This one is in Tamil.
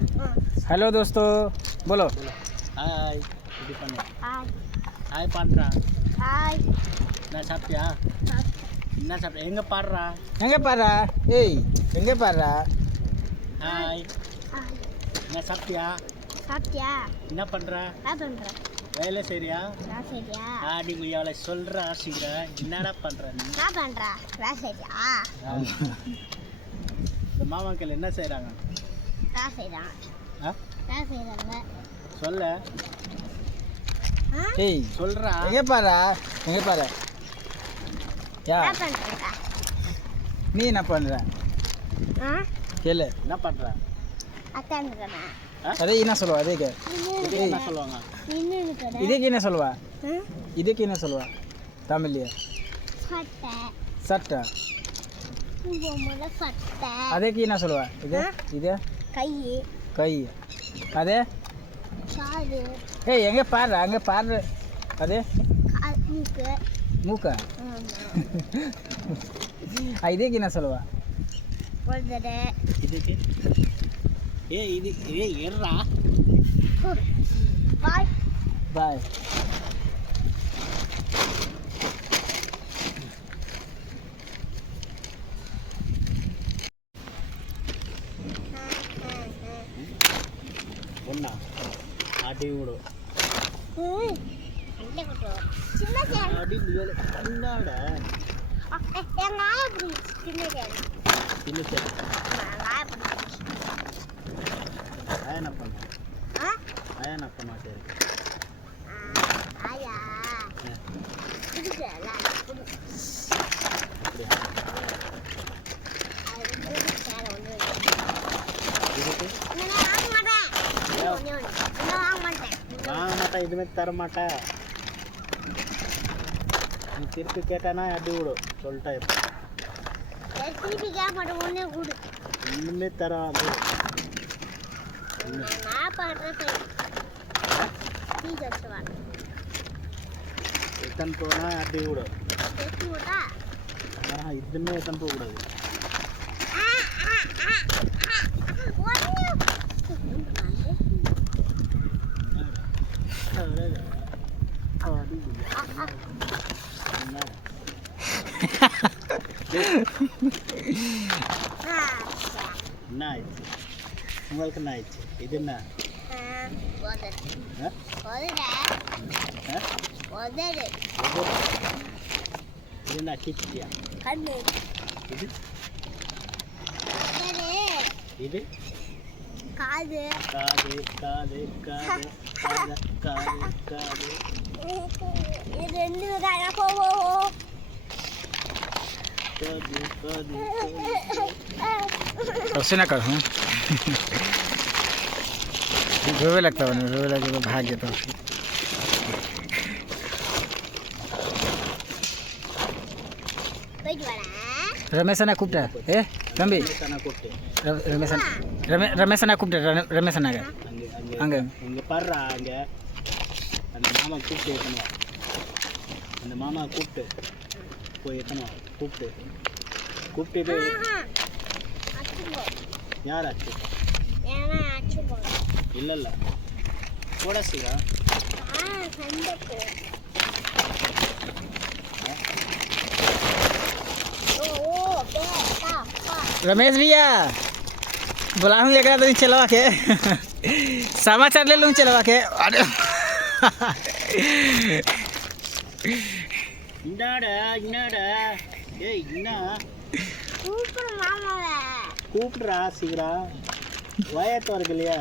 हेलो दोस्तों बोलो हाय दीपने Hai. हाय पांड्रा Hai. ना साप्या ना साप्या எங்க பாடுறா எங்க பாரா ஏய் எங்க பாரா ஹாய் Hai. என்ன சாப்பிட்டியா Saatnya. என்ன பண்ற Apa benda? வேலை சரியா Rasa dia. ஆடி முய்யால சொல்றா சீக்கிர என்னடா பண்ற நீ Apa benda? Rasa dia. இந்த மாமாக்கள் என்ன செய்றாங்க Rasa dia. ஆ? Rasa dia. சொல்ல Hah? ஏய் சொல்றா எங்க பாரா யா Apa benda? நீ என்ன பண்ற Hah? கேளு என்ன பண்ற Akan benda. அதே என்ன சொல்லுவா அதே கே இதுக்கு என்ன சொல்லுவாங்க Ini benda. இதுக்கு என்ன சொல்லுவா Hah? இதுக்கு என்ன சொல்லுவா தமிழ்ல Fata. சட்டை Bumbunya fata. அதுக்கு என்ன சொல்லுவா இது இது Kayu. கை அதே Kayu. ஏய் எங்க பாரு அங்க பாரு அதே Muka. மூக்கா இதுக்கு என்ன சொல்லுவா Benda. இதுக்கு இது ஏறா Bye. பாய் ஒண்ணா அடி விடு சின்ன சேர் அடி முய்யால என்னடா என் நாயை பிடிச்சி சின்ன சேர் சின்ன சரி நாயை பிடிச்சி என்ன பண்ண என்ன பண்ணா சரி ஆயா பிடிக்கல அப்படியா இதுக்கு வாங்க மாட்டேன் இதுமே தர மாட்டேன் நீ திருப்பி கேட்டானா அடி விடு சொல்லிட்டா இப்போ திருப்பி கேட்க மாட்டேன் ஒன்னே கூடு இன்னுமே தராது நான் பண்றேன் நீ சொல்லுவாங்க எத்தனை போனா அடி விடு பேசி விட்டா இதுமே எத்தனை போகக்கூடாது என்ன ஆயிடுச்சு உங்களுக்கு என்ன ஆயிடுச்சு இது என்ன இது என்ன கிச்சியா கண்ணு இது இது காது காது காது காது காது காது காது இது ரெண்டு காயா போ காது காது उससे ना कर हूँ रोवे लगता है रोवे लगे तो भाग गया तो रमेश ना कुप्टा ए तंबी கொட்டு रमेश ना कुप्टा रमेश ना का அங்க இங்க பாருடா அங்க அந்த மாமா கூப்பிட்டு ஏத்தணும் அந்த மாமா கூப்பிட்டு போய் ஏத்தணும் கூப்பிட்டு யார் ஆச்சு இல்ல இல்ல போட சீரா रमेश भैया बोला हूँ एक रात चलवा के समाचार ले लूँ चलवा के अरे என்னடா ஏய் என்ன கூப்பிடு மாமாவை கூப்பிடுறா சீக்கிரம் வயத்து வரலையா